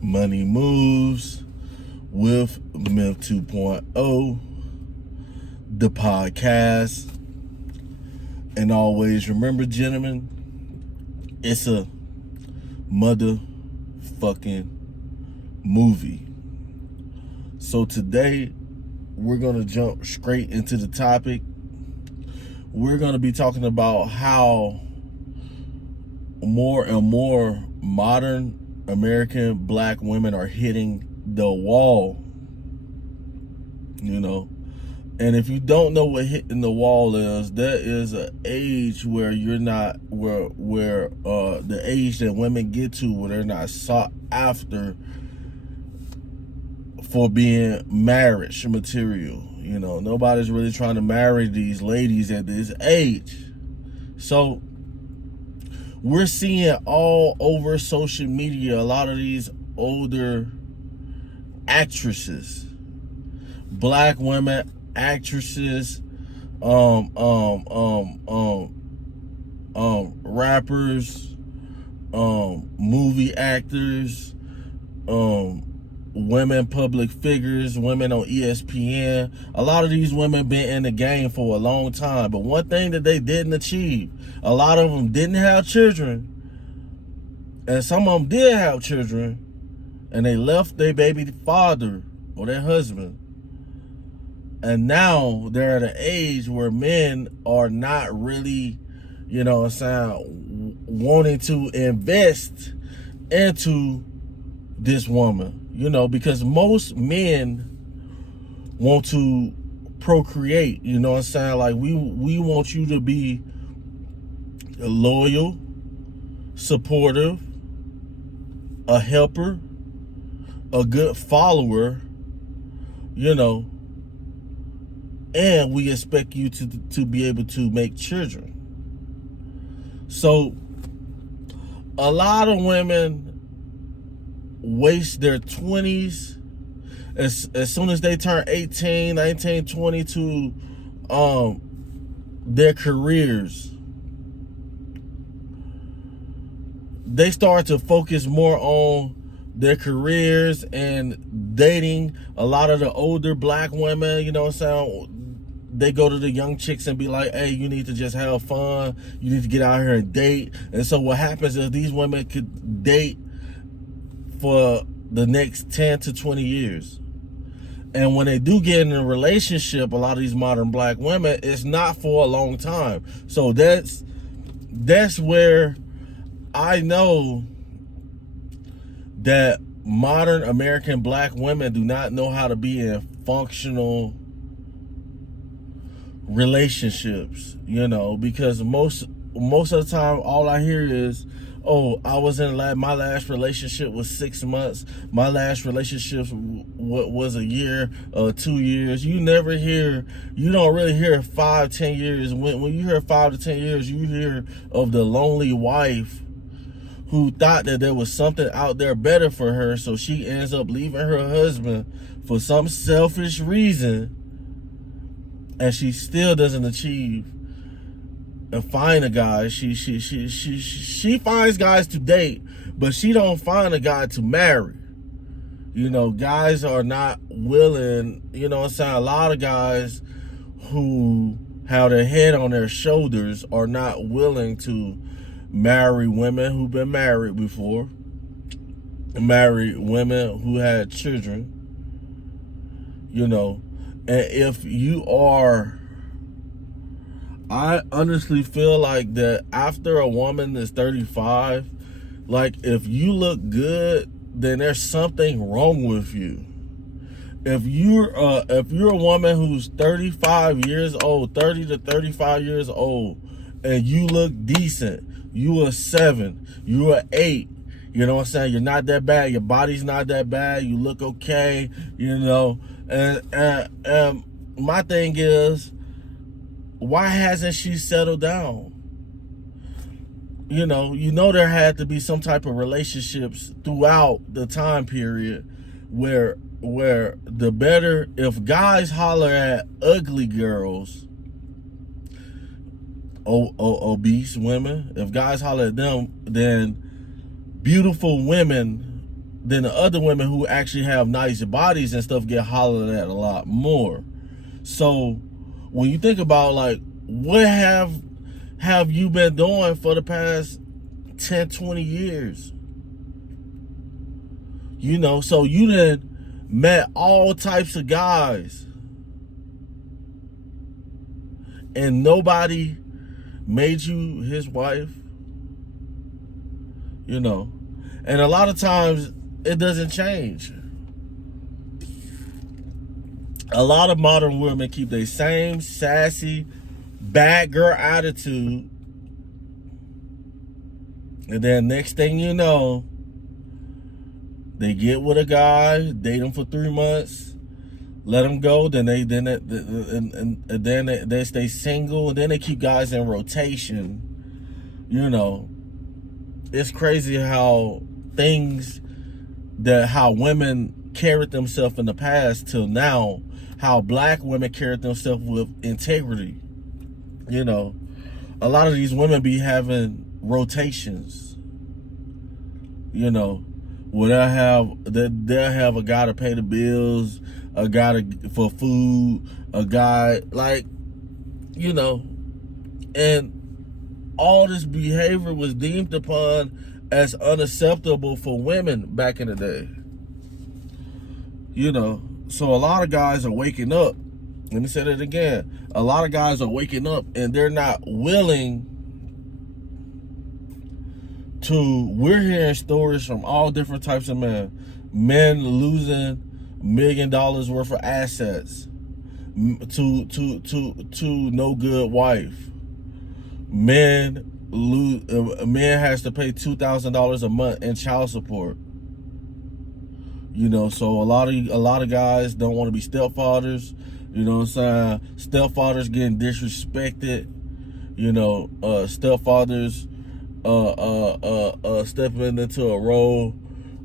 Money Moves with Myth 2.0, the podcast. And always remember, gentlemen, it's a motherfucking movie. So today, we're going to jump straight into the topic. We're going to be talking about how more and more modern American black women are hitting the wall, And if you don't know what hitting the wall is, that is an age where you're not where the age that women get to where they're not sought after for being marriage material. Nobody's really trying to marry these ladies at this age. So we're seeing all over social media a lot of these older actresses, black women actresses, rappers, movie actors, women public figures, women on ESPN. A lot of these women been in the game for a long time, but one thing that they didn't achieve, a lot of them didn't have children, and some of them did have children, and they left their baby father or their husband. And now they're at an age where men are not really, wanting to invest into this woman, because most men want to procreate, like we want you to be loyal, supportive, a helper, a good follower, and we expect you to be able to make children. So a lot of women waste their 20s as soon as they turn 18, 19, 20 to their careers. They start to focus more on their careers and dating. A lot of the older black women, they go to the young chicks and be like, hey, you need to just have fun. You need to get out here and date. And so what happens is these women could date for the next 10 to 20 years. And when they do get in a relationship, a lot of these modern black women, it's not for a long time. So that's where I know that modern American black women do not know how to be in functional relationships, because most of the time all I hear is, oh, I was in my last relationship was 6 months. My last relationship was a year, 2 years. You don't really hear 5-10 years. When you hear 5 to 10 years, you hear of the lonely wife who thought that there was something out there better for her, so she ends up leaving her husband for some selfish reason, and she still doesn't achieve and find a guy. She finds guys to date, but she don't find a guy to marry. Guys are not willing, a lot of guys who have their head on their shoulders are not willing to marry women who've been married before, marry women who had children, and if you are, I honestly feel like that after a woman is 35, like if you look good, then there's something wrong with you. If you're a woman who's 35 years old, 30 to 35 years old, and you look decent, you a 7, you a 8, you're not that bad, your body's not that bad, you look okay, and my thing is, why hasn't she settled down? There had to be some type of relationships throughout the time period where the better, if guys holler at ugly girls, obese women, if guys holler at them, then beautiful women then the other women who actually have nice bodies and stuff get hollered at a lot more. So when you think about like, what have you been doing for the past 10, 20 years? You know, so you done met all types of guys, and nobody made you his wife, you know. And a lot of times it doesn't change. A lot of modern women keep their same sassy, bad girl attitude, and then next thing you know, they get with a guy, date him for 3 months, let him go, then they stay single, and then they keep guys in rotation. You know, it's crazy how how women carried themselves in the past till now, how black women carried themselves with integrity. You know, a lot of these women be having rotations. You know, where they'll have a guy to pay the bills, a guy for food, a guy, like, you know, and all this behavior was deemed upon as unacceptable for women back in the day. You know, so a lot of guys are waking up. Let me say that again. A lot of guys are waking up and they're not willing to. We're hearing stories from all different types of men. Men losing $1 million worth of assets to no good wife. Men has to pay $2,000 a month in child support. You know, so a lot of guys don't want to be stepfathers. You know what I'm saying? Stepfathers getting disrespected. You know, stepfathers stepping into a role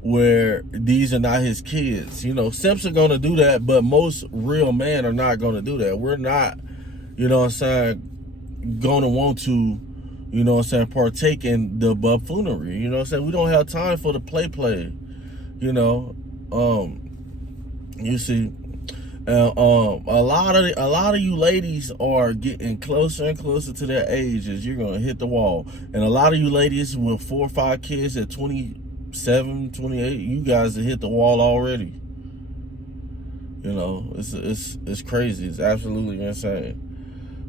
where these are not his kids. You know, simps are gonna do that, but most real men are not gonna do that. We're not, you know what I'm saying, gonna want to, you know what I'm saying, partake in the buffoonery. You know what I'm saying? We don't have time for the play. You know, you see, a lot of you ladies are getting closer and closer to their age as you're gonna hit the wall, and a lot of you ladies with 4 or 5 kids at 27, 28, you guys have hit the wall already. You know, it's crazy. It's absolutely insane.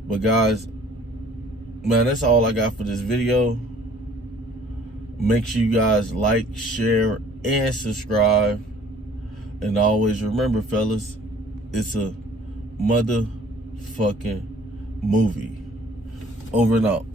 But guys, man, that's all I got for this video. Make sure you guys like, share, and subscribe. And always remember, fellas, it's a motherfucking movie. Over and out.